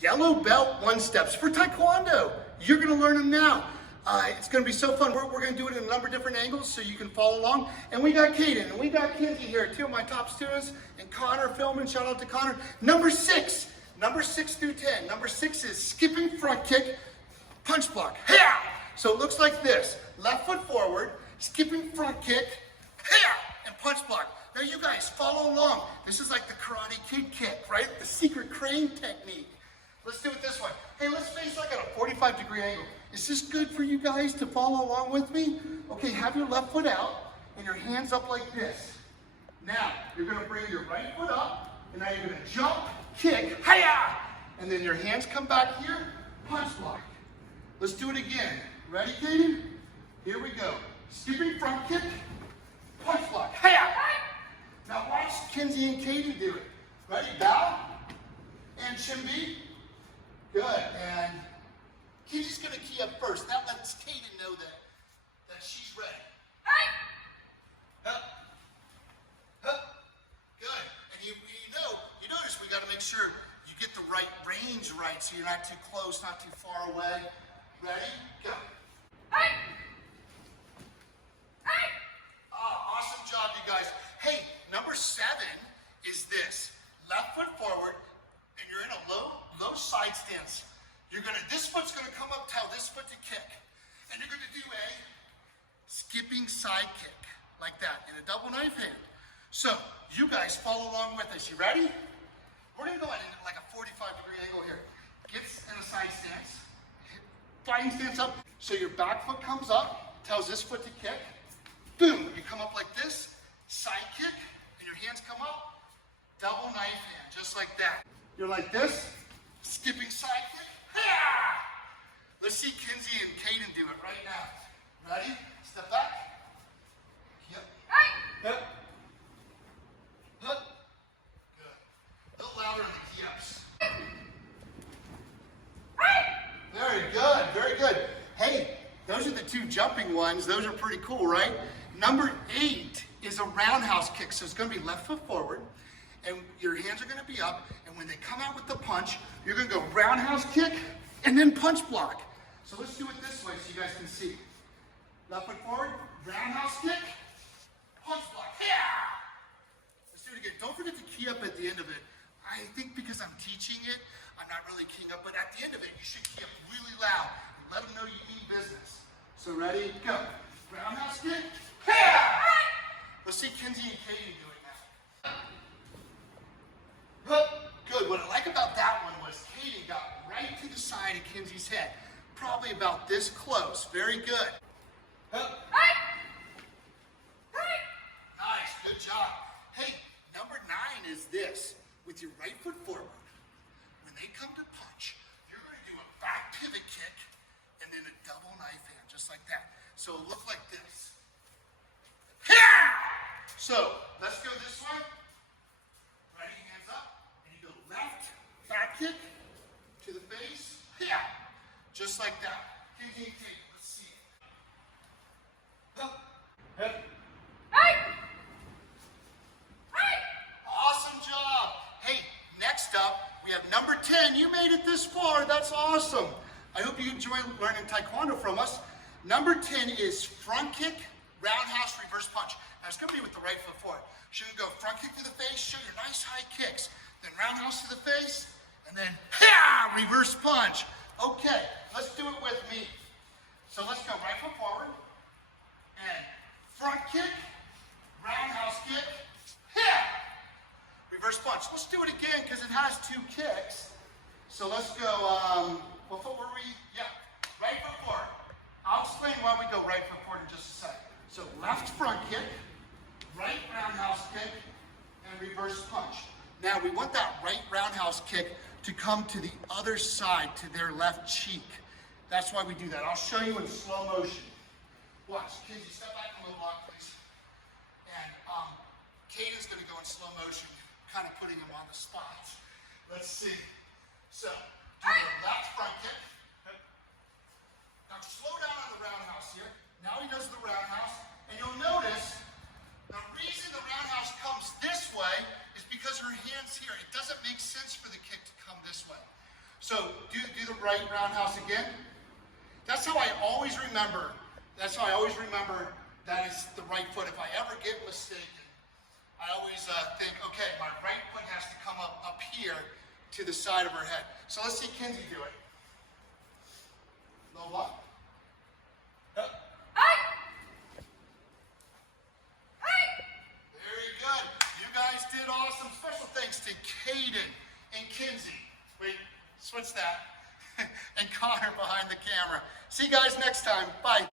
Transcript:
yellow belt one steps for Taekwondo. You're gonna learn them now. It's gonna be so fun. We're gonna do it in a number of different angles so you can follow along. And we got Kaden and we got Kinsey here, two of my top students, and Connor filming, shout out to Connor. Number 6 through 10. Number 6 is skipping front kick, punch block. Yeah! So it looks like this, left foot forward, skipping front kick, yeah! And punch block. Now you guys follow along. This is like the Karate Kid kick, right? The secret crane technique. Let's do it this way. Hey, let's face like at a 45-degree angle. Is this good for you guys to follow along with me? Okay, have your left foot out and your hands up like this. Now, you're gonna bring your right foot up, and now you're gonna jump, kick, hi-ya! And then your hands come back here, punch block. Let's do it again. Ready, Kaden? Here we go. Skipping front kick, punch block, hi-ya! Now watch Kinsey and Katie do it. Ready, bow, and shimbi. Good, and Kinsey's gonna key up first. That lets Katie know that she's ready. Up, up, good. And you notice we gotta make sure you get the right range right so you're not too close, not too far away. Ready, go. Awesome job, you guys. Hey, number 7 is this. Left foot forward, and you're in a low side stance. This foot's gonna come up, tell this foot to kick. And you're gonna do a skipping side kick, like that, in a double knife hand. So, you guys follow along with us. You ready? We're gonna go at it like a 45-degree angle here. Gets in a side stance, fighting stance up. So your back foot comes up, tells this foot to kick. Boom, you come up like this, side kick, and your hands come up, double knife hand, just like that. You're like this, skipping side kick. Let's see Kinsey and Kaden do it right now. Ready? Step back. Yep. Yep. Good. A little louder in the key ups. Very good, very good. Hey, those are the 2 jumping ones. Those are pretty cool, right? Number 8 is a roundhouse kick. So it's gonna be left foot forward, and your hands are gonna be up, and when they come out with the punch, you're gonna go roundhouse kick, and then punch block. So let's do it this way so you guys can see. Left foot forward, roundhouse kick, punch block. Yeah! Let's do it again. Don't forget to key up at the end of it. I think because I'm teaching it, I'm not really keying up, but at the end of it, you should key up really loud and let them know you mean business. So ready, go. Roundhouse kick, yeah! Let's see Kinsey and Katie do it now. Good. What I like about that one was Katie got right to the side of Kinsey's head. Probably about this close. Very good. Nice, good job. Hey, number 9 is this. With your right foot forward, when they come to punch, you're going to do a back pivot kick and then a double knife hand, just like that. So it'll look like this. So let's go this way. Ready, hands up, and you go left, back kick to the face. Just like that. Kinsey and Katie, let's see it. Awesome job. Hey, next up, we have number 10. You made it this far. That's awesome. I hope you enjoy learning Taekwondo from us. Number 10 is front kick, roundhouse, reverse punch. Now it's going to be with the right foot forward. So you go front kick to the face, show your nice high kicks. Then roundhouse to the face, and then reverse punch. Okay, let's do it with me. So let's go right foot forward, and front kick, roundhouse kick, reverse punch. Let's do it again because it has 2 kicks. So let's go, what foot were we? Yeah, right foot forward. I'll explain why we go right foot forward in just a second. So left front kick, right roundhouse kick, and reverse punch. Now we want that right roundhouse kick to come to the other side, to their left cheek. That's why we do that. I'll show you in slow motion. Watch, Kinsey, step back a little block, please. And Kaden's gonna go in slow motion, kind of putting him on the spot. Let's see. So, do the left front kick. Now slow down on the roundhouse here. Now he does the roundhouse, and you'll notice the reason the roundhouse comes this way is because her hand's here. It doesn't make sense for the kick to come this way. So do the right roundhouse again. That's how I always remember. That's how I always remember that is the right foot. If I ever get mistaken, I always think, okay, my right foot has to come up here to the side of her head. So let's see Kinsey do it. Low block. Very good. You guys did awesome. Special thanks to Caden and Kinsey. Wait, switch that. And Connor behind the camera. See you guys next time. Bye.